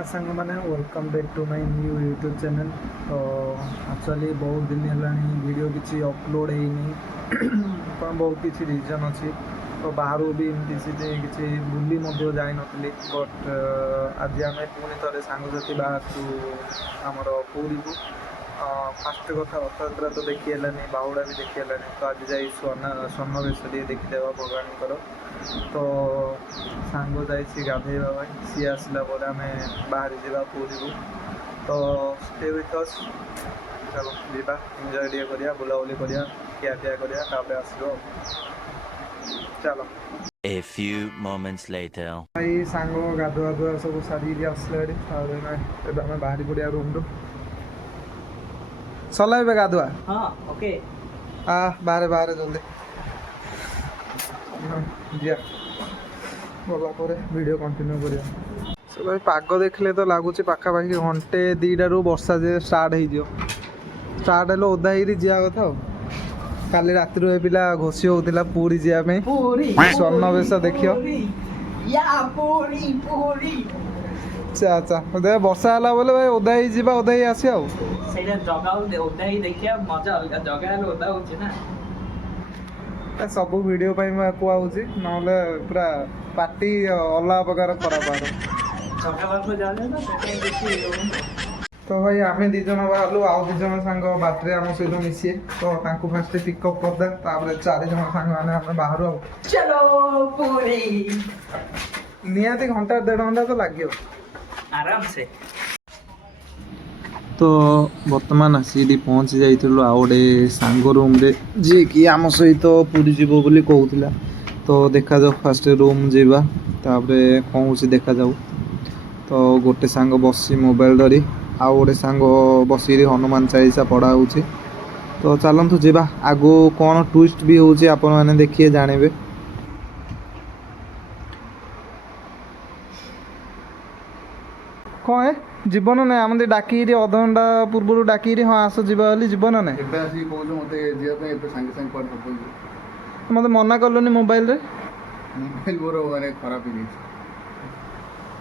जगन्नाथ सांग मैंने welcome back to my new YouTube channel. तो एक्चुअली बहुत दिन है वीडियो किसी अपलोड है बहुत किसी रीजन अच्छी तो बाहर भी एमती किसी बुली जाई नी बट आज आम पुणी थे सांगसाथी बाहर आमर पुरी को फास्ट कथा रथयात्रा तो देखी है बाहुड़ा भी देखी है तो आज जा स्वर्ण बेश देखीदेवा भगवान तो सांग जाइए गाधेवा सी आसला आम बाहरी जा पुरी को तो स्टे विथ अस चलो जीवा एंजॉय टे करिया बुलाबुली करिया खिया पिया करिया तापर आसो चलो। A few moments later. भाई सांग गाधुआ धुआ सब सारी आसले आम बाहरी पड़िया रूम रू चल गाधुआ हाँ ओके बाहर बाहर जल्दी जा गला वीडियो कंटिन्यू करिया। सो भाई पाग देखले तो लगुच पाखापाखि घंटे 2टारू वर्षा जे स्टार्ट हेलो ओदा ही जा कथा काली राति पिला घोषी होता पूरी जावाई स्वर्ण बेश देखियो अच्छा अच्छा दे वर्षा है बोले भाई ओदा ही जा ओदा ही आस सब वीडियो कहूँ ना पूरा पार्टी अलग प्रकार खराब तो भाई आम दीज बाहर आउ दीज सांग बाटरे आम सहित मिसी तो फास्ट पिकअप करदे 4 जन सांग मैंने बाहर निहाती घंटा 1.5 घंटा तो लगे आराम से। तो बर्तमान आसी पहुँची जाइलु आ गए सांग रूम रे जी कि आम सहित पूरी जीव बोली कहूला तो देखा जाऊ फास्ट रूम जावा तापरे कौन देखा जाऊ तो गोटे सांग बसी मोबाइल धरी आउ गोटे सांग बसी हनुमान चालीसा पढ़ा हो तो चलतु जावा आगो कौन ट्विस्ट भी होची आपण माने देखिए जानबे। कौन है जीवन ना आम डाकी 2 घंटा पूर्व डाकी हाँ आस जीवा जीवन ना मत मना कलुनी मोबाइल रे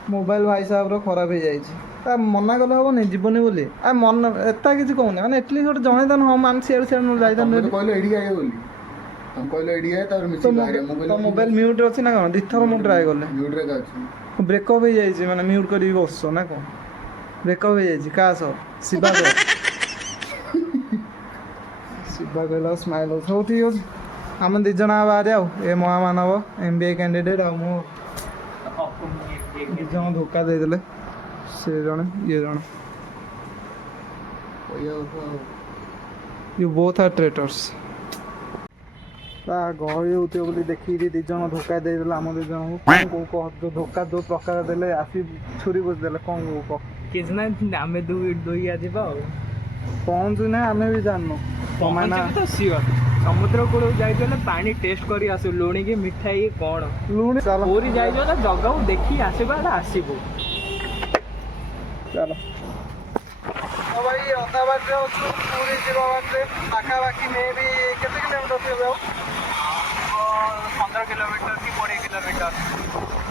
मोबाइल भाई साहब खराब हो जाए मना कले हम नहीं जीवनी बोली मन एता किसी कहूना मैंने एटलिस्ट गोटे जनईदान हाँ मान सियाड़ सियाड़ जाता मोबाइल म्यूट अच्छी ना कौन 2 थर मुझे ट्राए कले ब्रेकअप हो जाए मैंने म्यूट कर बस ना कौन ब्रेकअप हो जाए क्या शिवा शिवा कहला स्माइल सब ठीक अच्छे आम 2 जन बाहर ए महामानव MBA कैंडिडेट आ मो 2 जन धोखा देदेले से जन ये जन यू बोथ आर ट्रेटर्स गहली होती बोली देखी 2 जन धोखा देदेले आम 2 जन को कह धोखा जो प्रकार देले आसी छुरी बुझ देले कौन को कह किस ना आमे दुई आज पहुँचू ना आम भी जानू तो सियोर समुद्र कूल जाइए पानी टेस्ट कर आसू लुणी की मिठाई कौन लुणी पूरी जाइए जगह को देखी आसबू चलो तो भाई अधा बाटे अच्छु पूरी जीवा बाटे पाखापाखि मे भी केते किलोमीटर थे 15 किलोमीटर कि 20 किलोमीटर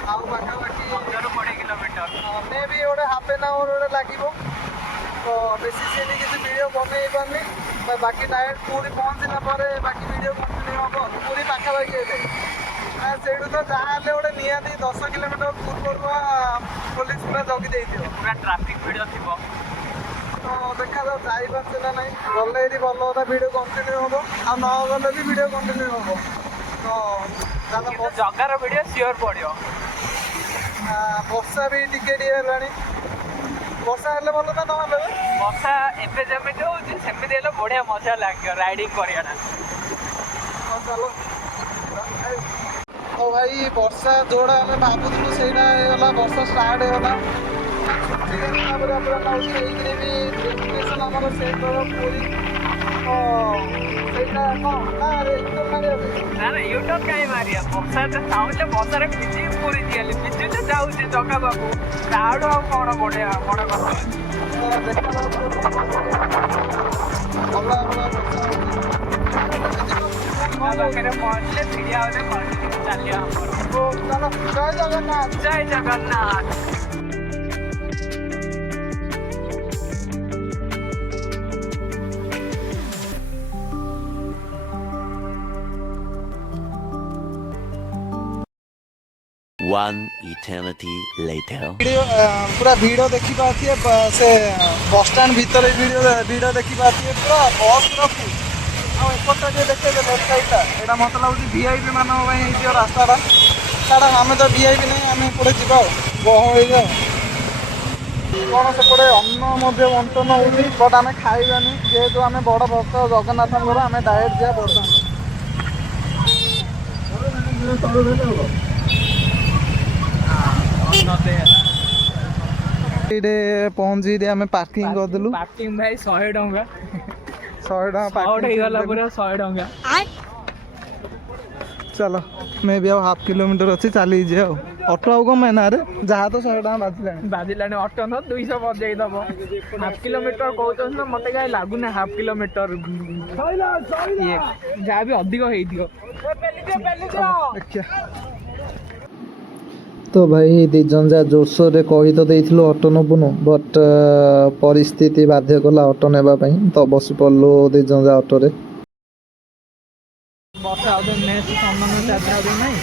आउ पाखापाखि 15-20 किलोमीटर मे भी गोटे हाफ एन आवर गोटे लगे तो बेसी सी किसी वीडियो बन पारनी बाकी डायरेक्ट पूरी पहुँचला बाकी वीडियो कंटिन्यू हम पूरी पाखापाखि से तो जहाँ गोटे निहाती 10 किलोमीटर पूर्व पुलिस पूरा जगी पूरा ट्राफिक वीडियो थी तो देखा जाऊ जापारे ना ना गले ये भल कथा वीडियो कंटिन्यू हम आ न गले भी वीडियो कंटिन्यू हम तो जगार वीडियो सियोर पड़ो वर्षा भी टिके वर्षा हेल्ले भल ना ना वर्षा एवं जमी होमती बढ़िया मजा लगे राइडिंग करना चलो तो भाई वर्षा जोड़ा आम भावुलु से वर्षा स्टार्ट होगा ना ना यूटर्न कहीं मारिया वर्षा चाहूले वर्षार भिजी पूरी दियाली भिजु तो जाऊे जगा बाबू ताड़ू आ कौन बढ़िया बड़ पाखे पहुँचले भिड़िया चलिए जय जगन्नाथ जय Jagannath. One eternity later. Video पूरा वीडियो देखी पाती है से बस स्टैंड भीतर वीडियो देखी पाती है पूरा बस पूरा फुल आ एपटा जे देखे जे लेफ्ट साइडटा एटा मत लाଗୁଛି वीआईपी मानव ପାଇଁ ହେଇଛି ରାସ୍ତାଟା ଛାଡ଼ ଆମେ ତ वीआईपी ନାହିଁ ଆମେ ଏପଟେ ଯିବା ଗହଳିରେ କ'ଣ ସେପଟେ ଅନ୍ନ ମଧ୍ୟ ବଣ୍ଟନ ହେଉଛି ବଟ୍ ଆମେ ଖାଇବାନି ଯେହେତୁ ଆମେ ବଡ଼ ଭକ୍ତ ଜଗନ୍ନାଥଙ୍କର ଆମେ ଡାଇରେକ୍ଟ ଯିବା ବର୍ତ୍ତମାନ ଏଇଠି ପହଞ୍ଚିକି ଆମେ ପାର୍କିଂ କରିଦେଲୁ ପାର୍କିଂ ଭାଇ 100 ଟଙ୍କା 100 ଟଙ୍କା ପାର୍କିଂ ହେଇଗଲା ପୁରା 100 ଟଙ୍କା चलो मे भी ଆଉ हाफ किलोमीटर अच्छी चली जे ऑटो आउ कम ना रे जहाँ तो 100 टका बाजिलानी ऑटो न 200 बजाई दब हाफ किलोमीटर कहते ना मत कहीं लगुना हाफ किलोमीटर ये जहाँ भी अधिक तो भाई दिजन जा जोरसोर रे कही तो देइथिलो ऑटो नबुनु बट परिस्थिति बाध्य कला ऑटो नेबा पई तो बसी पड़लो दिजन जा ऑटो रे ବର୍ଷା ଆଉ ନେକ୍ସଟ ଚନ୍ଦନ ଯାତ୍ରା ଆଉ ନାହିଁ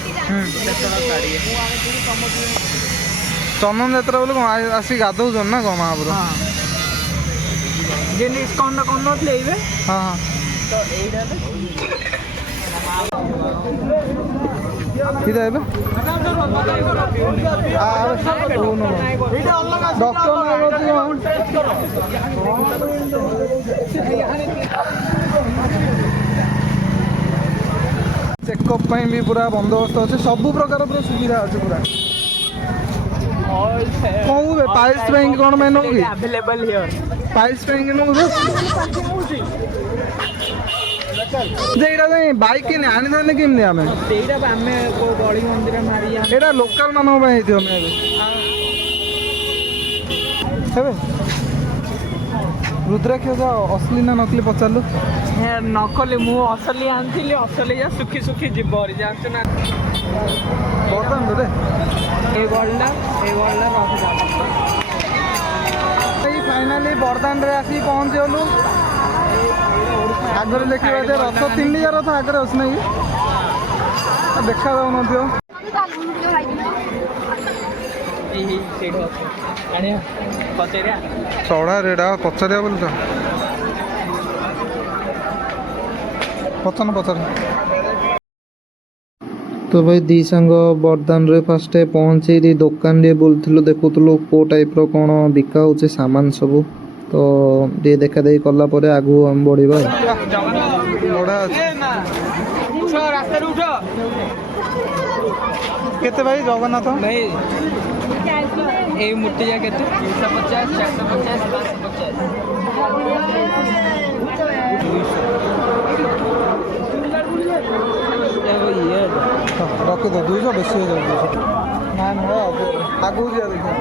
ଚନ୍ଦନ ଯାତ୍ରା ବୋଲି କ'ଣ ଆସି ଗାଧଉଛନ୍ତି ନା କ'ଣ ମହାପୁର ଯେମିତି ଇସ୍କନ କରୁନଥିଲେ ଏଇବେ ହଁ ହଁ ତ ଏଇଟା କିରା ଏବେ चेकअप भी पूरा बंदोबस्त अच्छे सब प्रकार पूरा सुविधा अच्छे पूरा कौन हुए पाइल्स बैंक कौन मैं नौगी अवेलेबल हियर पाइल्स बैंक नौगी जेइरा नहीं बाइक के आनी थाने केमने हमें तेरा हमें को गली मंदिर मारी एटा लोकल मानो भाई थी हमें हेबे रुद्राक्ष जाओ असली ना नकली पचारलु नकली मु असली आनी असली जा सुखी सुखी जीव जानते ना बर्तमान रे फाइनाली बर्तमान रे आसी पहुँची गलु आगे देखा रथ 3 रथ आगे अच्छे ना देखा जाऊन चढ़ा रेड़ा पचारिया बोल पचन पचार तो भाई दी सांग बरदान रे फास्ट पहुँचे दुकान रे बोलूँ देखुलु को टाइप कौन बिका हो सामान सब तो ये देखा देखी कला आगू आम बढ़ा केते भाई जगन्नाथ भाई ए मूर्ति जा केते 350 450 550 रखी दो 200 बेसी हो जाए ना ना आगू जा देखो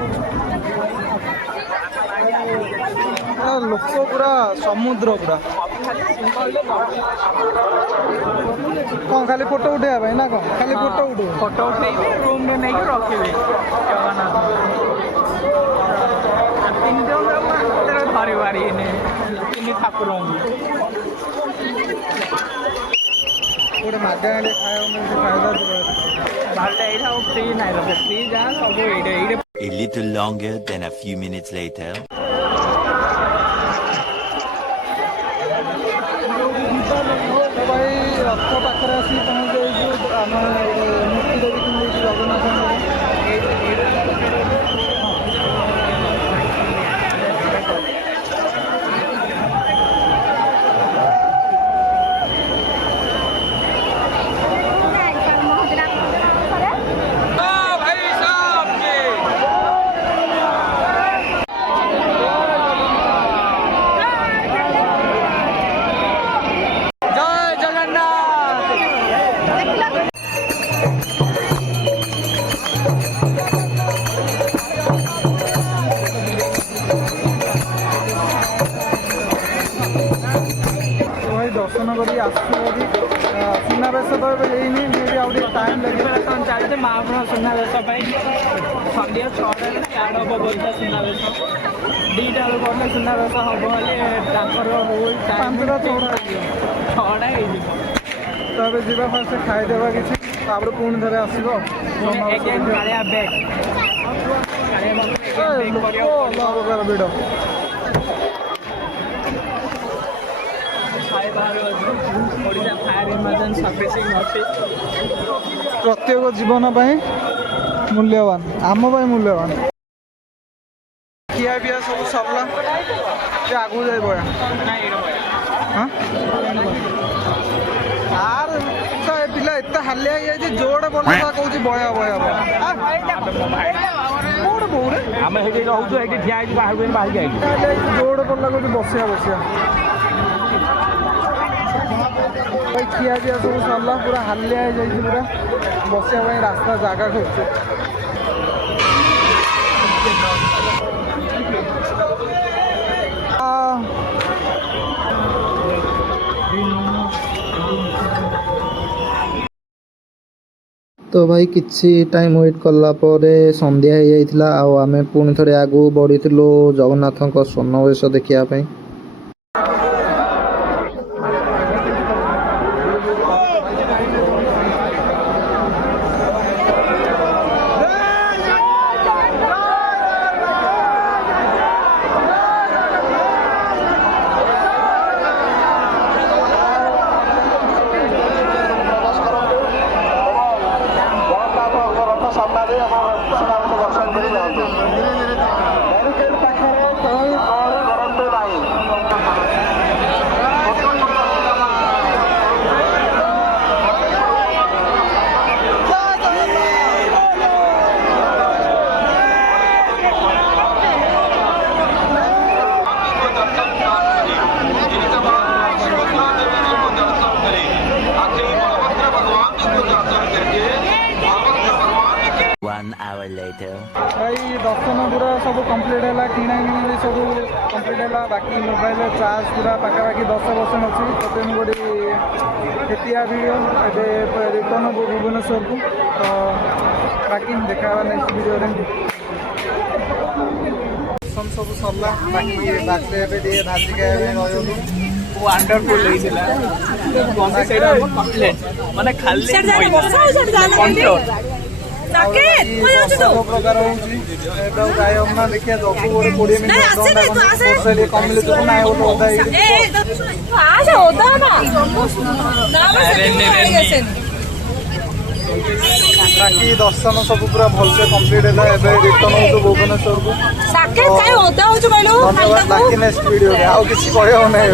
लोक पूरा समुद्र पूरा कौन खाली फोटो उठे ना कौन खाली फोटो उठे रूम में नहीं रखे धरी बारी ठाकुर गोटे मागଣା खाया फ्री ना फ्री जहाँ सब A little longer than a few minutes later. भाई रथ पाखे आसी पहुँच आम मूर्ति देखी जगन्नाथ दर्शन कर सुनावेश तो ये टाइम लगे चलते महाप्रभु सुनावेश सन्ध्या 6टा स्टार्ट हम बोलता सुनावेश 2टा गले सुनावेश हम होल 5टा 6टा तो फास्ट खाईदेवा कि ତାପରେ ପୁଣି ଥରେ ଆସିବ ଲୋକ ଅଲଗା ପ୍ରକାର ଭିଡ଼। ପ୍ରତ୍ୟେକ ଜୀବନ ପାଇଁ ମୂଲ୍ୟବାନ, ଆମ ପାଇଁ ମୂଲ୍ୟବାନ। ଖିଆ ପିଆ ସବୁ ସରିଲା, ସେ ଆଗକୁ ଯାଇ ବୟା ଆର ଏ ପିଲା ଏତେ ହାଲିଆ ହେଇଯାଇଛି, ଯୋଉଟା ବୋଲା କହୁଛି ବୟା ବୟା ବୟା କୋଉଠି ବୋଉରେ ଆମେ ସେଇଠି ରହୁଛୁ, ଏଇଠି ଠିଆ ହେଇଛୁ, ବାହାରକୁ ବାହାରିକି ଆଇଛୁ। ଯୋଉଟା ବୋଲା କହୁଛି ବସିଆ ବସିଆ। ଭାଇ ଖିଆ ପିଆ ସବୁ ସରିଲା, ପୁରା ହାଲିଆ ହେଇଯାଇଛି, ପୁରା ବସିବା ପାଇଁ ରାସ୍ତା ଜାଗା ଖୋଜୁଛୁ। ତ ଭାଇ କିଛି ଟାଇମ୍ ୱେଟ୍ କଲା ପରେ ସନ୍ଧ୍ୟା ହେଇଯାଇଥିଲା, ଆଉ ଆମେ ପୁଣି ଥରେ ଆଗକୁ ବଢ଼ିଥିଲୁ ଜଗନ୍ନାଥଙ୍କ ସ୍ୱର୍ଣ୍ଣବେଶ ଦେଖିବା ପାଇଁ। ଭାଇ ଦର୍ଶନ ପୁରା ସବୁ କମ୍ପ୍ଲିଟ୍ ହେଲା, କିଣା କିଣି ବି ସବୁ କମ୍ପ୍ଲିଟ୍ ହେଲା, ବାକି ମୋବାଇଲରେ ଚାର୍ଜ ପୁରା ପାଖାପାଖି 10% ଅଛି। ତ ତେଣୁକରି କେତିଆ ଭିଡ଼ିଓ ଏବେ ରିଟର୍ନ ହେବ ଭୁବନେଶ୍ୱରକୁ। ତ ବାକି ଦେଖା ହେବା ନେକ୍ସଟ ଭିଡ଼ିଓରେ। ଦର୍ଶନ ସବୁ ସରିଲା, ବାକି ବାଟରେ ଏବେ ଟିକେ ଭାଜି ଖାଇବା ପାଇଁ ରହିଗଲୁ। ୱାଣ୍ଡରଫୁଲ ହେଇଥିଲା, ମାନେ ଖାଲି ସବୁ ପ୍ରକାର ହଉଛି, ଏବେ ଆଉ ଯାଇ ହବ ନା। ଦେଖିବା ଜଗୁ ଗୋଟେ 20 ମିନିଟ୍ ଟିକେ କମିଲେ ଯିବୁ ନା, ଗୋଟେ ଓଦା ହେଇକି। ବାକି ଦର୍ଶନ ସବୁ ପୁରା ଭଲସେ କମ୍ପ୍ଲିଟ୍ ହେଲା, ଏବେ ରିଟର୍ନ ହଉଛୁ ଭୁବନେଶ୍ୱରକୁ। ଧନ୍ୟବାଦ, ବାକି ନେକ୍ସଟ ଭିଡ଼ିଓରେ ଆଉ କିଛି କହିବ ନାହିଁ।